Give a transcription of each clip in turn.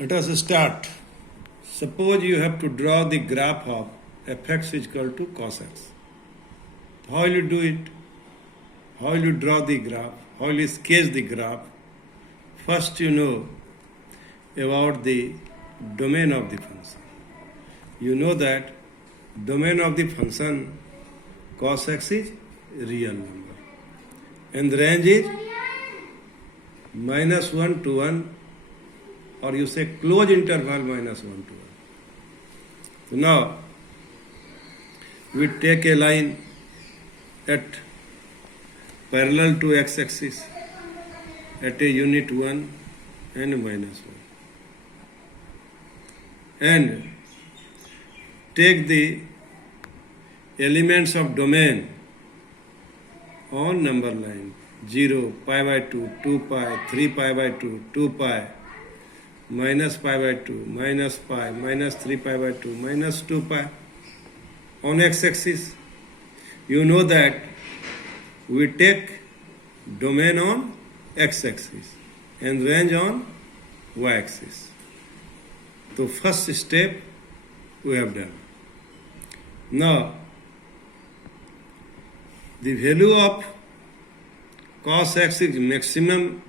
Let us start. Suppose you have to draw the graph of fx is equal to cos x. How will you do it? How will you draw the graph? How will you sketch the graph? First, you know about the domain of the function. You know that domain of the function cos x is real number. And the range is -1 to 1, or you say close interval -1 to 1. So now we take a line at parallel to x-axis at a unit 1 and -1, and take the elements of domain on number line 0, pi by 2, 2 pi, 3 pi by 2, 2 pi, minus pi by 2, minus pi, minus 3 pi by 2, minus 2 pi on x-axis. You know that we take domain on x-axis and range on y-axis. So first step we have done. Now the value of cos x is maximum,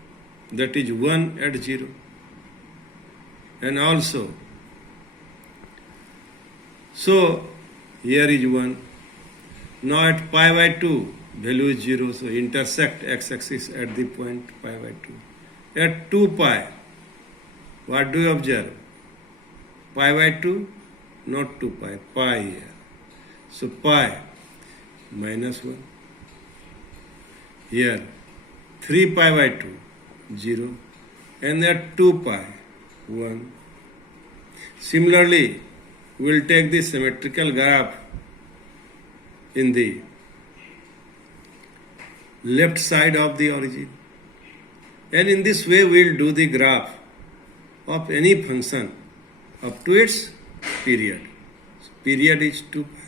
that is 1 at 0. And also, so here is 1. Now at pi by 2, value is 0. So intersect x-axis at the point pi by 2. At 2 pi, what do you observe? Pi by 2, not 2 pi, pi here. So pi -1. Here 3 pi by 2, 0. And at 2 pi, 1. Similarly, we will take the symmetrical graph in the left side of the origin. And in this way, we will do the graph of any function up to its period. So period is 2 pi.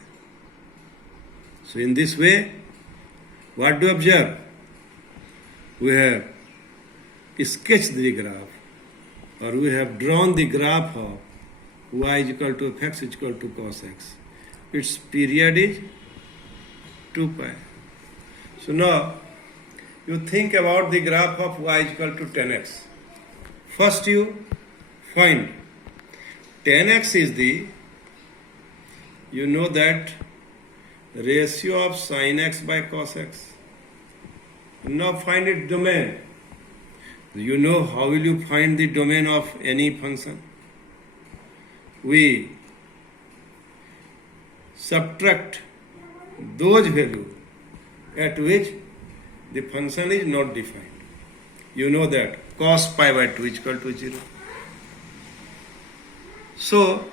So in this way, what do you observe? We have sketched the graph, or we have drawn the graph of y is equal to fx is equal to cos x. Its period is 2 pi. So now you think about the graph of y is equal to tan x. First you find tan x is the, you know that ratio of sin x by cos x. Now find its domain. You know how will you find the domain of any function? We subtract those values at which the function is not defined. You know that cos pi by 2 is equal to 0. So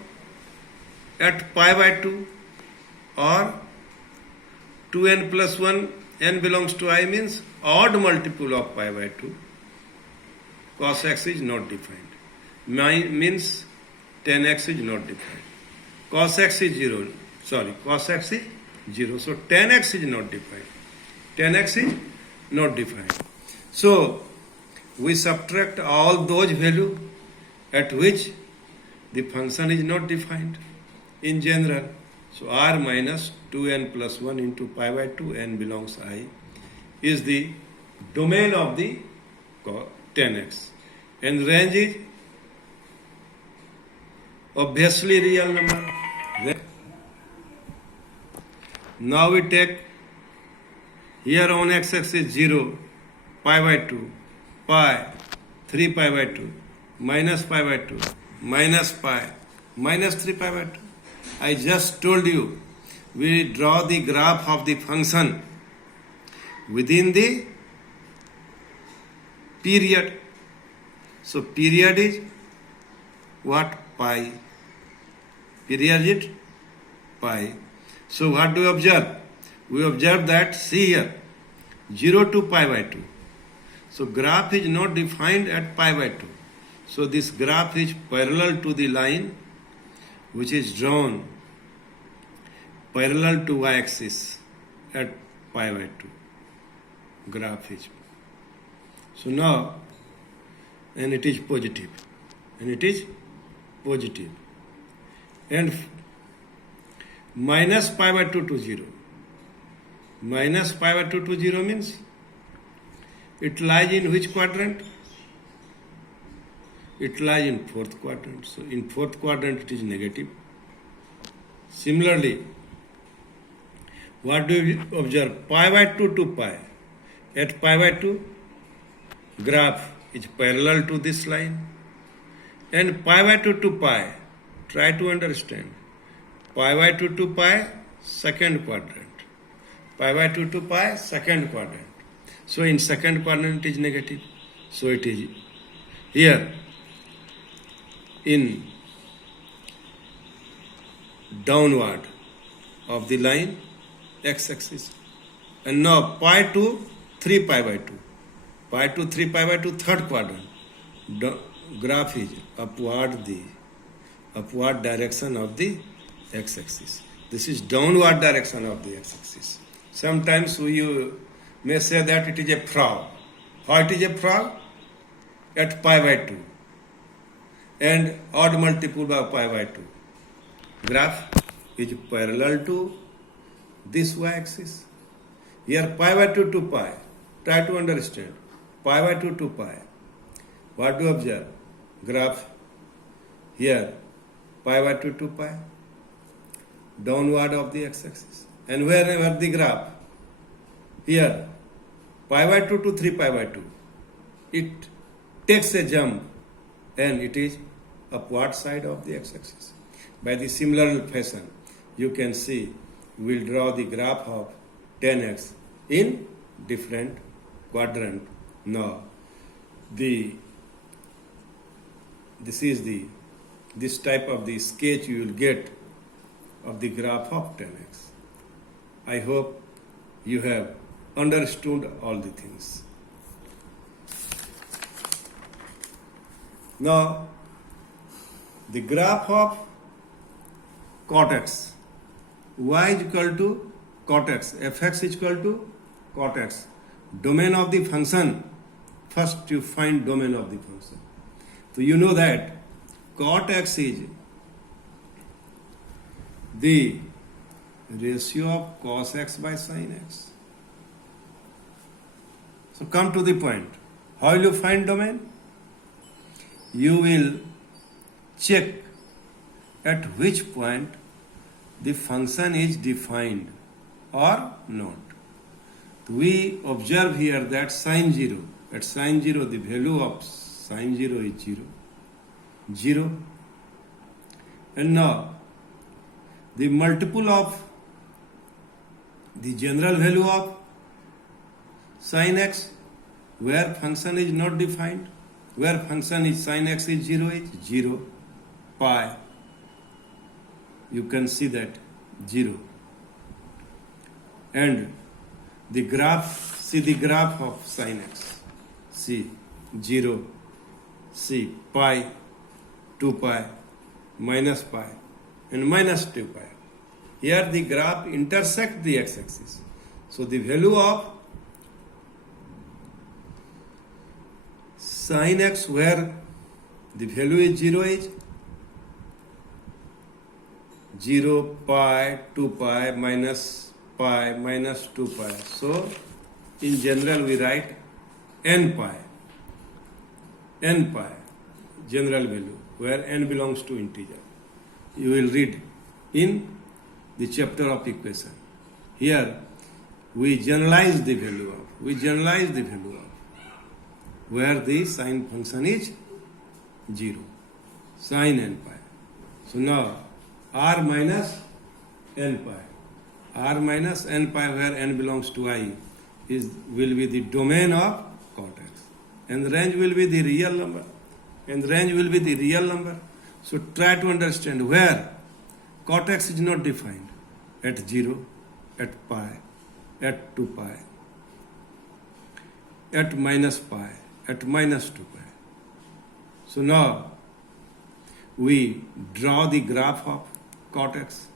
at pi by 2 or 2n plus 1, n belongs to I means odd multiple of pi by 2, cos x is not defined. Means tan x is not defined. Cos x is 0. Cos x is 0. So tan x is not defined. Tan x is not defined. So we subtract all those values at which the function is not defined in general. So r minus 2n plus 1 into pi by 2, n belongs I, is the domain of the tan x. And range is obviously real number. Now we take here on x-axis 0, pi by 2, pi, 3 pi by 2, minus pi by 2, minus pi, minus 3 pi by 2. I just told you, we draw the graph of the function within the period. So period is what? Pi. Period is pi. So what do we observe? We observe that, see here, 0 to pi by 2. So graph is not defined at pi by 2. So this graph is parallel to the line which is drawn parallel to y-axis at pi by 2. Graph is. So now, and it is positive. and it is positive. And minus pi by 2 to 0. Minus pi by 2 to 0 means it lies in which quadrant? It lies in fourth quadrant. So in fourth quadrant it is negative. Similarly, what do we observe? Pi by 2 to pi. At pi by 2, graph is parallel to this line. And pi by 2 to pi, try to understand. Pi by 2 to pi, second quadrant. Pi by 2 to pi, second quadrant. So in second quadrant it is negative. So it is here in downward of the line x-axis. And now pi to 3 pi by 2. Pi to 3 pi by 2, third quadrant. Graph is upward direction of the x-axis. This is downward direction of the x-axis. Sometimes you may say that it is a frog. How it is a frog? At pi by 2 and odd multiple by pi by 2. Graph is parallel to this y-axis. Here pi by 2 to pi. Try to understand. Pi by 2 to pi. What do you observe? Graph here pi by 2 to pi. Downward of the x-axis. And wherever the graph? Here pi by 2 to 3 pi by 2. It takes a jump and it is upward side of the x-axis. By the similar fashion, you can see we will draw the graph of 10x in different quadrant. Now, this type of the sketch you will get of the graph of 10x. I hope you have understood all the things. Now, the graph of cot x, y is equal to cot x, fx is equal to cot x. Domain of the function, first you find domain of the function. So you know that cot x is the ratio of cos x by sin x. So come to the point. How will you find domain? You will check at which point the function is defined or not. We observe here that sin 0, at sin 0 the value of sin 0 is 0. And now the multiple of the general value of sin x, where function is not defined, where function is sin x is 0 pi. You can see that 0. And the graph, see the graph of sin x. See 0, see pi, 2 pi, minus pi, and minus 2 pi. Here the graph intersects the x-axis. So the value of sin x, where the value is 0, is 0 pi, 2 pi, minus 2 pi. So in general we write n pi, general value, where n belongs to integer. You will read in the chapter of equation. Here we generalize the value of, where the sine function is 0, sin n pi. So now r minus n pi, where n belongs to I, will be the domain of cot x, and range will be the real number. So try to understand where cot x is not defined, at 0, at pi, at 2 pi, at minus pi, at minus 2 pi. So now we draw the graph of cot x,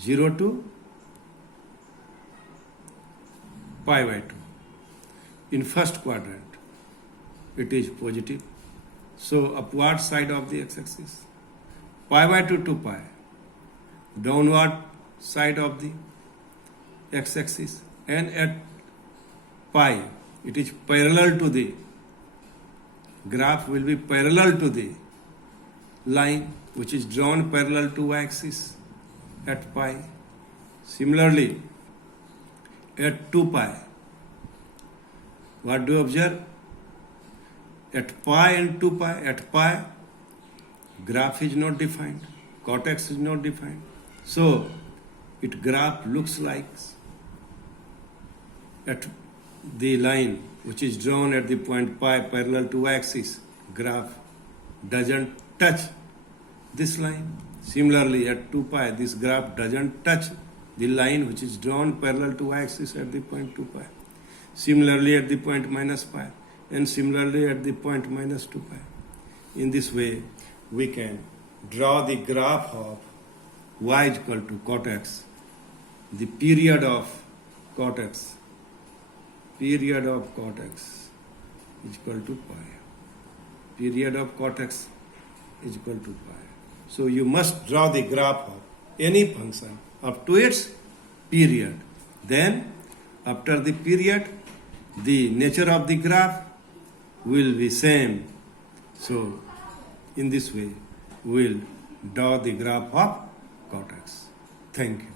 0 to pi by 2. In first quadrant, it is positive. So upward side of the x-axis, pi by 2 to pi. Downward side of the x-axis, and at pi it is parallel to the graph, will be parallel to the line which is drawn parallel to y-axis at pi. Similarly, at 2 pi, what do you observe? At pi and 2 pi, at pi, graph is not defined, cortex is not defined. So, its graph looks like at the line which is drawn at the point pi parallel to y-axis, graph doesn't touch this line. Similarly, at 2 pi, this graph doesn't touch the line which is drawn parallel to y-axis at the point 2 pi. Similarly, at the point minus pi, and similarly at the point minus 2 pi. In this way, we can draw the graph of y is equal to cortex, the period of cortex is equal to pi. Period of cortex is equal to pi. So you must draw the graph of any function up to its period. Then, after the period, the nature of the graph will be same. So, in this way, we will draw the graph of cortex. Thank you.